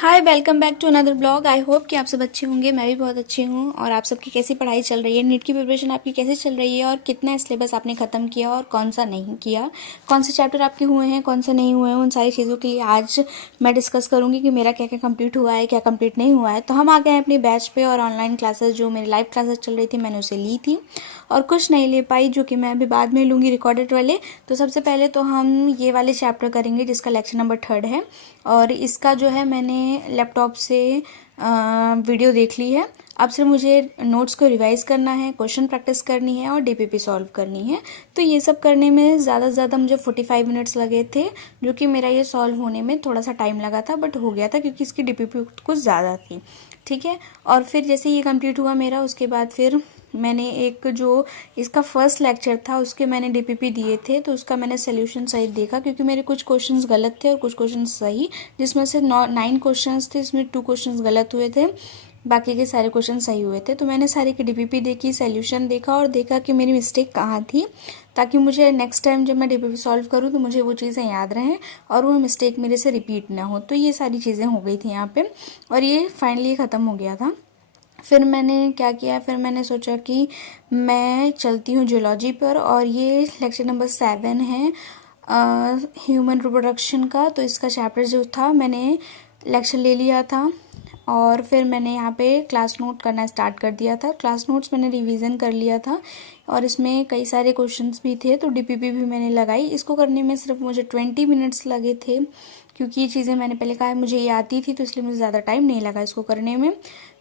Hi, welcome back to another blog. I hope कि आप सब अच्छे होंगे। मैं भी बहुत अच्छी हूँ। और आप सबकी कैसी पढ़ाई चल रही है, नीट की प्रिपरेशन आपकी कैसे चल रही है, और कितना सिलेबस आपने ख़त्म किया और कौन सा नहीं किया, कौन से चैप्टर आपके हुए हैं, कौन से नहीं हुए हैं, उन सारी चीज़ों के लिए आज मैं डिस्कस करूँगी कि मेरा क्या क्या कंप्लीट हुआ है, क्या कंप्लीट नहीं हुआ है। तो हम आ गए हैं अपनी बैच पे, और ऑनलाइन क्लासेस जो मेरी लाइव क्लासेस चल रही थी मैंने उसे ली थी, और कुछ नहीं ले पाई जो कि मैं अभी बाद में लूँगी रिकॉर्डेड वाले। तो सबसे पहले तो हम ये वाले चैप्टर करेंगे जिसका लेक्चर नंबर 3 है, और इसका जो है मैंने लैपटॉप से वीडियो देख ली है। अब सिर्फ मुझे नोट्स को रिवाइज करना है, क्वेश्चन प्रैक्टिस करनी है और डीपीपी सॉल्व करनी है। तो ये सब करने में ज़्यादा से ज़्यादा मुझे 45 मिनट्स लगे थे, जो कि मेरा ये सॉल्व होने में थोड़ा सा टाइम लगा था, बट हो गया था क्योंकि इसकी डीपीपी कुछ ज़्यादा थी। ठीक है। और फिर जैसे ये कंप्लीट हुआ मेरा, उसके बाद फिर मैंने एक जो इसका फर्स्ट लेक्चर था उसके मैंने डीपीपी दिए थे, तो उसका मैंने सोल्यूशन सहित देखा, क्योंकि मेरे कुछ क्वेश्चंस गलत थे और कुछ क्वेश्चंस सही, जिसमें से 9 क्वेश्चंस थे, इसमें 2 क्वेश्चंस गलत हुए थे, बाकी के सारे क्वेश्चन सही हुए थे। तो मैंने सारे की डीपीपी देखी, सोल्यूशन देखा और देखा कि मेरी मिस्टेक कहाँ थी, ताकि मुझे नेक्स्ट टाइम जब मैं डीपीपी सॉल्व करूँ तो मुझे वो चीज़ें याद रहें और वो मिस्टेक मेरे से रिपीट ना हो। तो ये सारी चीज़ें हो गई थी यहाँ पे, और ये फाइनली ख़त्म हो गया था। फिर मैंने क्या किया, फिर मैंने सोचा कि मैं चलती हूँ जियोलॉजी पर, और ये लेक्चर नंबर 7 है ह्यूमन रिप्रोडक्शन का। तो इसका चैप्टर जो था मैंने लेक्चर ले लिया था, और फिर मैंने यहाँ पे क्लास नोट करना स्टार्ट कर दिया था। क्लास नोट्स मैंने रिवीजन कर लिया था, और इसमें कई सारे क्वेश्चंस भी थे, तो डीपीपी भी मैंने लगाई। इसको करने में सिर्फ मुझे 20 मिनट्स लगे थे, क्योंकि ये चीज़ें मैंने पहले कहा मुझे ये आती थी, तो इसलिए मुझे ज़्यादा टाइम नहीं लगा इसको करने में।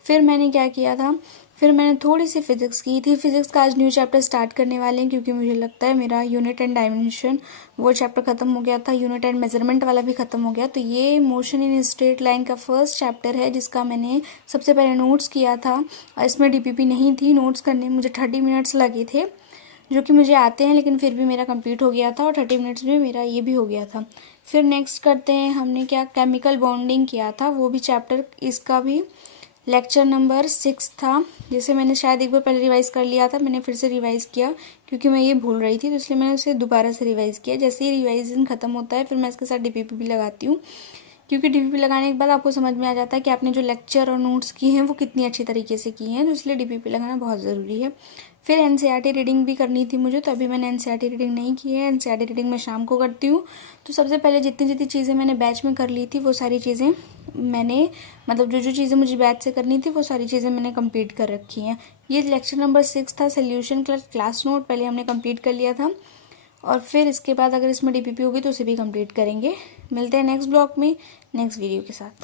फिर मैंने क्या किया था, फिर मैंने थोड़ी सी फिजिक्स की थी। फिजिक्स का आज न्यू चैप्टर स्टार्ट करने वाले हैं, क्योंकि मुझे लगता है मेरा यूनिट एंड डायमेंशन वो चैप्टर खत्म हो गया था, यूनिट एंड मेजरमेंट वाला भी खत्म हो गया। तो ये मोशन इन स्ट्रेट लाइन का फर्स्ट चैप्टर है, जिसका मैंने सबसे पहले नोट्स किया था, और इसमें डीपीपी नहीं थी। नोट्स करने में मुझे 30 मिनट्स लगे थे, जो कि मुझे आते हैं, लेकिन फिर भी मेरा कंप्लीट हो गया था, और 30 मिनट्स में मेरा ये भी हो गया था। फिर नेक्स्ट करते हैं, हमने क्या केमिकल बॉन्डिंग किया था, वो भी चैप्टर, इसका भी लेक्चर नंबर 6 था, जिसे मैंने शायद एक बार पहले रिवाइज़ कर लिया था। मैंने फिर से रिवाइज़ किया क्योंकि मैं ये भूल रही थी, तो इसलिए मैंने उसे दोबारा से रिवाइज़ किया। जैसे ही रिवाइजन ख़त्म होता है फिर मैं इसके साथ डीपीपी भी लगाती हूँ, क्योंकि डीपीपी लगाने के बाद आपको समझ में आ जाता है कि आपने जो लेक्चर और नोट्स की हैं वो कितनी अच्छी तरीके से की हैं, तो इसलिए डीपीपी लगाना बहुत ज़रूरी है। फिर एनसीईआरटी रीडिंग भी करनी थी मुझे, तो अभी मैंने एनसीईआरटी रीडिंग नहीं की है। एनसीईआरटी रीडिंग मैं शाम को करती हूँ। तो सबसे पहले जितनी जितनी चीज़ें मैंने बैच में कर ली थी वो सारी चीज़ें मैंने, मतलब जो जो चीज़ें मुझे बैच से करनी थी वो सारी चीज़ें मैंने कंप्लीट कर रखी हैं। ये लेक्चर नंबर 6 था, सोल्यूशन क्लास नोट पहले हमने कंप्लीट कर लिया था, और फिर इसके बाद अगर इसमें डीपीपी होगी तो उसे भी कंप्लीट करेंगे। मिलते हैं नेक्स्ट ब्लॉग में नेक्स्ट वीडियो के साथ।